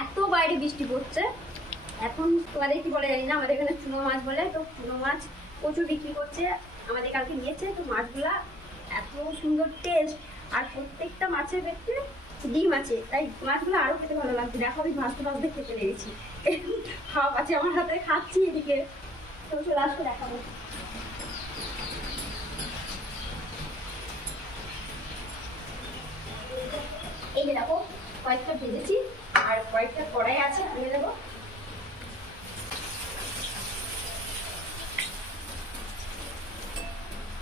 এত বাইরে বৃষ্টি পড়ছে। এখন তোমাদের কি বলে জানি না, আমাদের এখানে চুনো মাছ বলে, তো চুনো মাছ প্রচুর বিক্রি করছে। আমাদের কালকে নিয়েছে, তো মাছগুলা এত সুন্দর টেস্ট, আর প্রত্যেকটা মাছের ভেতরে ডিম আছে, তাই মাছগুলো আরো খেতে ভালো লাগছে। দেখো আমি ভাজতে ভাজতে খেতে লেগেছি, খাওয়া আছে আমার হাতে, খাচ্ছি এদিকে। তো চলে আসতে দেখাবো। এই যে দেখো কয়েকটা ভেজেছি, আর কয়েকটা কড়াই আছে, তুলে দেবো।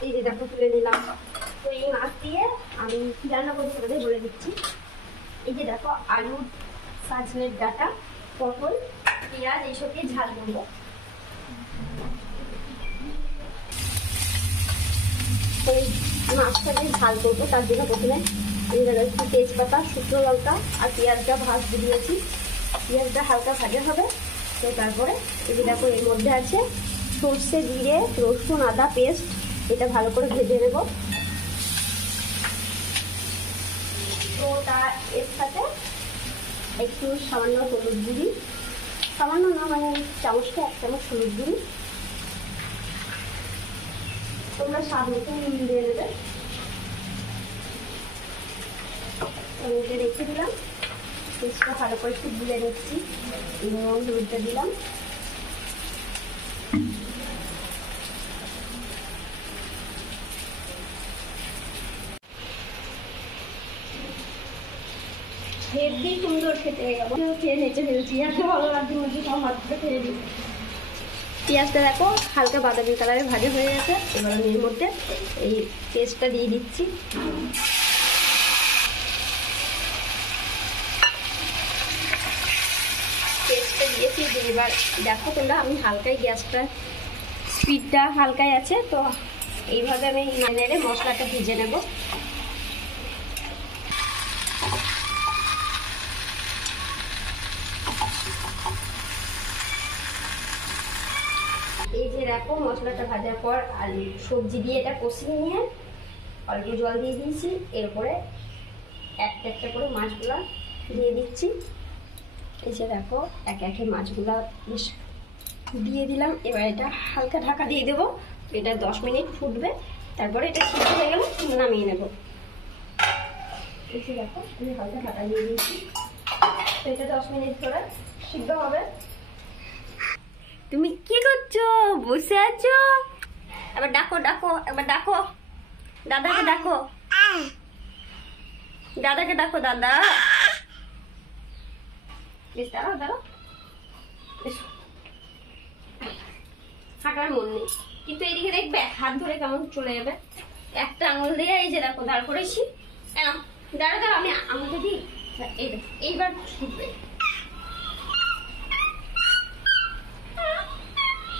এই যে দেখো তুলে নিলাম। তো এই মাছ দিয়ে আমি কি রান্না করবো তোমাদের বলে দিচ্ছি। এই যে দেখো আলু, সজনের ডাঁটা, পটল, পেঁয়াজ এইসব দিয়ে ঝাল করবো। এই মাছটা দিয়ে ঝাল করবো, তার জন্য প্রথমে আমি একটু তেজপাতা, শুকনো লঙ্কা আর পেঁয়াজটা ভাজতে দিয়েছি। পেঁয়াজটা হালকা ভাজা হবে। তো তারপরে এই যে দেখো এর মধ্যে আছে সর্ষে, জিরে, রসুন, আদা পেস্ট, এটা ভালো করে ভেজে নেব। তো তার এর সাথে একটু সামান্য হলুদ গুঁড়ি, সামান্য না মানে চামচটা 1 চামচ হলুদ গুঁড়ি, তোমরা স্বাদ মতো নুন দিয়ে দেবে। এটা রেখে দিলাম, পেস্টটা ভালো করে একটু গুলে নিচ্ছি। নুন হলুদটা দিলাম। হেভি সুন্দর খেতে, খেয়ে নেচে ফেলছি, এত ভালো লাগছে মুরগি সব হাত করে খেয়ে দিই। পেঁয়াজটা দেখো হালকা বাদামি কালারে ভাজা হয়ে গেছে। এবার আমি এর মধ্যে এই পেস্টটা দিয়ে দিচ্ছি। পেস্টটা দিয়েছি, এবার দেখো তোমরা আমি হালকাই গ্যাসটা স্পিডটা হালকাই আছে। তো এইভাবে আমি নেড়ে মশলাটা ভেজে নেব। এই যে দেখো মশলাটা ভাজার পর আর সবজি দিয়ে এটা কষিয়ে নিয়ে অল্প জল দিয়ে দিয়েছি। এরপরে একটা একটা করে মাছগুলা দিয়ে দিচ্ছি। এই যে দেখো একে একে মাছগুলা দিয়ে দিলাম। এবার এটা হালকা ঢাকা দিয়ে দেবো। এটা 10 মিনিট ফুটবে, তারপরে এটা সিদ্ধ হয়ে গেলে নামিয়ে নেব। এই যে দেখো আমি হালকা ঢাকা দিয়ে দিয়েছি, তো এটা 10 মিনিট ধরে সিদ্ধ হবে। তুমি কি করছো? বসে আছো? এবার ডাকো ডাকো, একবার ডাকো দাদাকে, ডাকো দাদাকে, ডাকো দাদা। বেশ দাঁড়াও দাঁড়াও, হাঁটার মন নেই, কিন্তু এদিকে দেখবে হাত ধরে কেমন চলে যাবে। একটা আঙুল দিয়ে এই যে দেখো দাঁড় করেছি। দাঁড়া দাঁড়া, আমি আঙুলটা দিই। এইবার ছুটবে।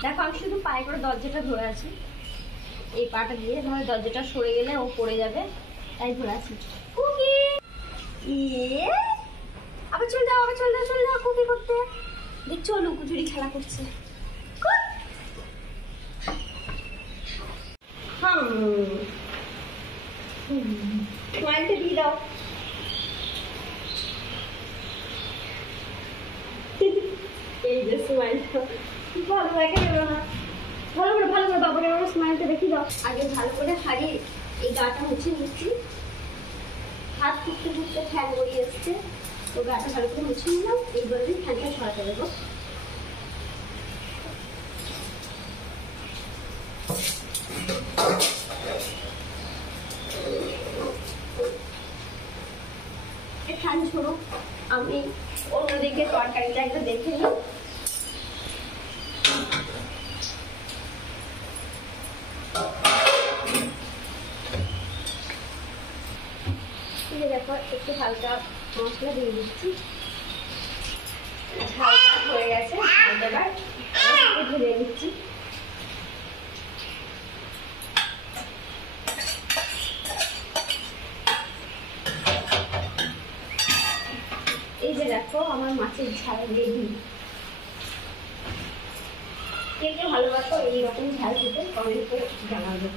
দেখো আমি শুধু পায়ে করে দরজাটা ধরে আছি, এই পাটা দিয়ে ধরে দরজাটা সরে গেলে ও পড়ে যাবে, তাই ধরে আছি। কুকি আবার চলে যাও, আবার চলে যাও, চলে যাও কুকি করতে। দেখছো লুকোচুরি খেলা করছে। স্মাইলটা দিয়ে দাও। এই যে স্মাইলটা ভালো লাগে না, ভালো করে বাবাকে ওর স্মাইলটা দেখি দাও। আগে ভালো করে হাড়ি এই গাটা মুছে নিচ্ছি। হাত ফুটতে ফুটতে ফ্যান গড়িয়ে এসছে, তো গাটা ভালো করে মুছে নিলাম। এইবার আমি ফ্যানটা সরাতে দেবো। ফ্যান ছড়ুক, আমি অন্যদিকে তরকারিটা একটু দেখে নিই। দেখো একটু হালকা মশলা দিয়ে দিচ্ছি, হালকা হয়ে গেছে। এবার একটু ভেজে দিচ্ছি। এই যে দেখো আমার মাছের ঝাল রেডি। কে কে ভালোবাসো এইরকম ঝাল খেতে কমেন্ট করে জানাবে।